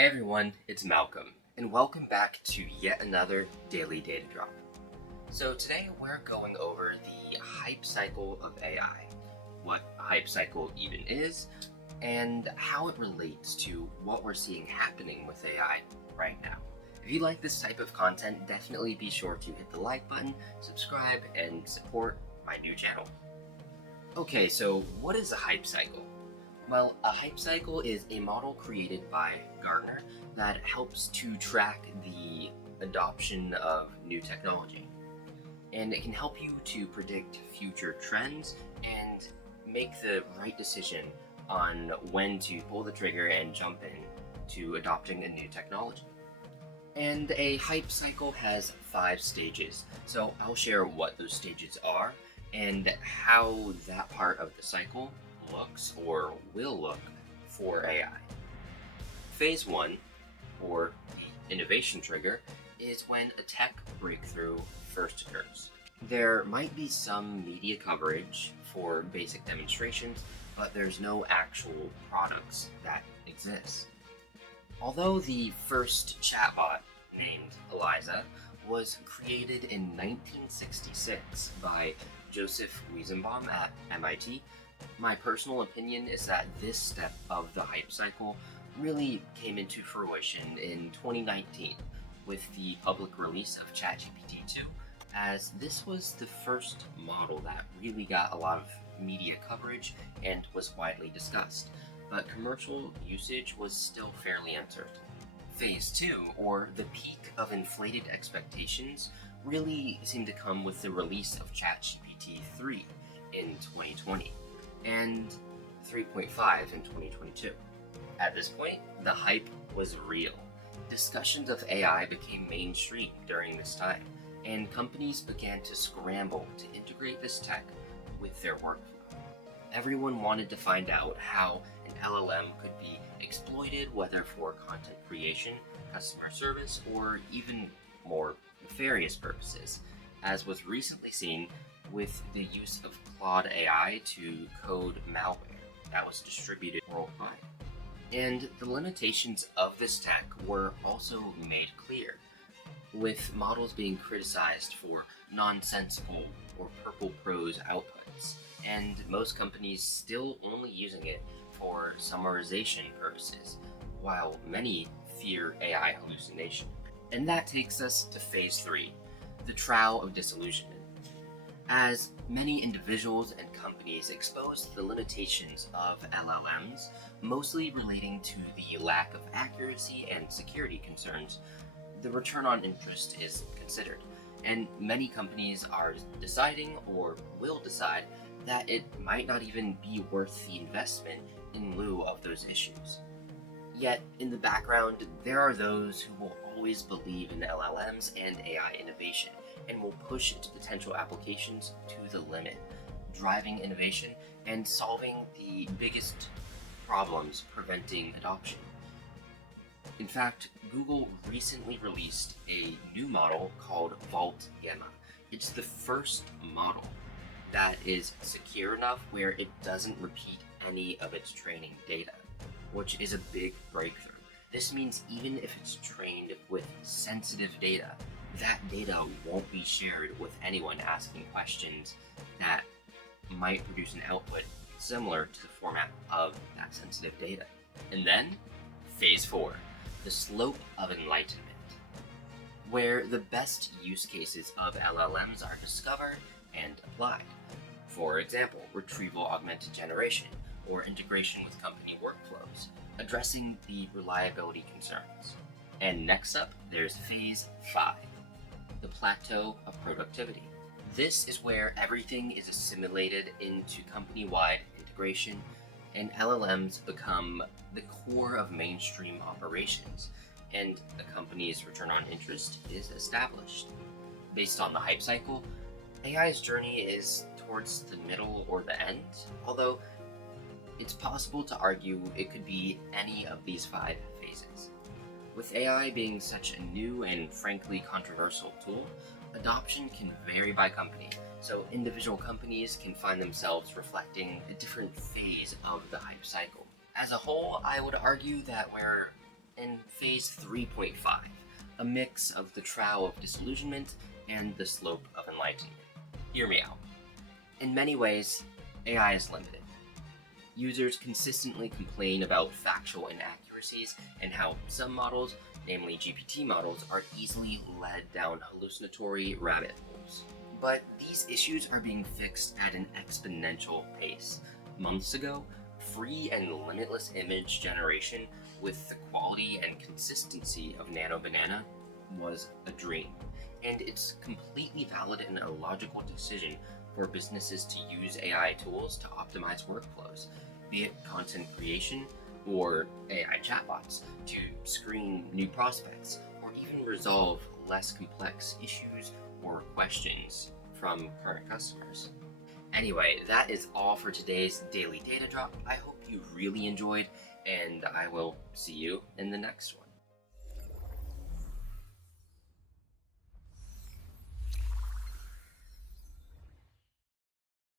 Hey everyone, it's Malcolm, and welcome back to yet another Daily Data Drop. So today we're going over the hype cycle of AI, what a hype cycle even is, and how it relates to what we're seeing happening with AI right now. If you like this type of content, definitely be sure to hit the like button, subscribe, and support my new channel. Okay, so what is a hype cycle? Well, a hype cycle is a model created by Gartner that helps to track the adoption of new technology. And it can help you to predict future trends and make the right decision on when to pull the trigger and jump in to adopting a new technology. And a hype cycle has 5 stages, so I'll share what those stages are and how that part of the cycle looks or will look for AI. Phase 1, or the innovation trigger, is when a tech breakthrough first occurs. There might be some media coverage for basic demonstrations, but there's no actual products that exist. Although the first chatbot, named Eliza, was created in 1966 by Joseph Weizenbaum at MIT, my personal opinion is that this step of the hype cycle really came into fruition in 2019 with the public release of ChatGPT 2, as this was the first model that really got a lot of media coverage and was widely discussed, but commercial usage was still fairly uncertain. Phase 2, or the peak of inflated expectations, really seemed to come with the release of ChatGPT 3 in 2020 and 3.5 in 2022. At this point, the hype was real. Discussions of AI became mainstream during this time, and companies began to scramble to integrate this tech with their workflow. Everyone wanted to find out how an LLM could be exploited, whether for content creation, customer service, or even more nefarious purposes, as was recently seen with the use of Claude AI to code malware that was distributed worldwide. And the limitations of this tech were also made clear, with models being criticized for nonsensical or purple prose outputs, and most companies still only using it for summarization purposes, while many fear AI hallucination. And that takes us to Phase 3, the trial of disillusionment. As many individuals and companies exposed the limitations of LLMs, mostly relating to the lack of accuracy and security concerns, the return on interest is considered, and many companies are deciding or will decide that it might not even be worth the investment in lieu of those issues. Yet, in the background, there are those who will always believe in LLMs and AI innovation, and will push its potential applications to the limit, driving innovation and solving the biggest problems preventing adoption. In fact, Google recently released a new model called Vault Gamma. It's the first model that is secure enough where it doesn't repeat any of its training data, which is a big breakthrough. This means even if it's trained with sensitive data, that data won't be shared with anyone asking questions that might produce an output similar to the format of that sensitive data. And then, Phase 4, the slope of enlightenment, where the best use cases of LLMs are discovered and applied. For example, retrieval augmented generation, or integration with company workflows, addressing the reliability concerns. And next up, there's Phase 5, the plateau of productivity. This is where everything is assimilated into company-wide integration, and LLMs become the core of mainstream operations, and the company's return on interest is established. Based on the hype cycle, AI's journey is towards the middle or the end, although it's possible to argue it could be any of these 5 phases. With AI being such a new and frankly controversial tool, adoption can vary by company, so individual companies can find themselves reflecting a different phase of the hype cycle. As a whole, I would argue that we're in phase 3.5, a mix of the trowel of disillusionment and the slope of enlightenment. Hear me out. In many ways, AI is limited. Users consistently complain about factual inaccuracies and how some models, namely GPT models, are easily led down hallucinatory rabbit holes. But these issues are being fixed at an exponential pace. Months ago, free and limitless image generation with the quality and consistency of Nano Banana was a dream, and it's completely valid and a logical decision for businesses to use AI tools to optimize workflows, be it content creation or AI chatbots to screen new prospects or even resolve less complex issues or questions from current customers. Anyway, that is all for today's Daily Data Drop. I hope you really enjoyed, and I will see you in the next one.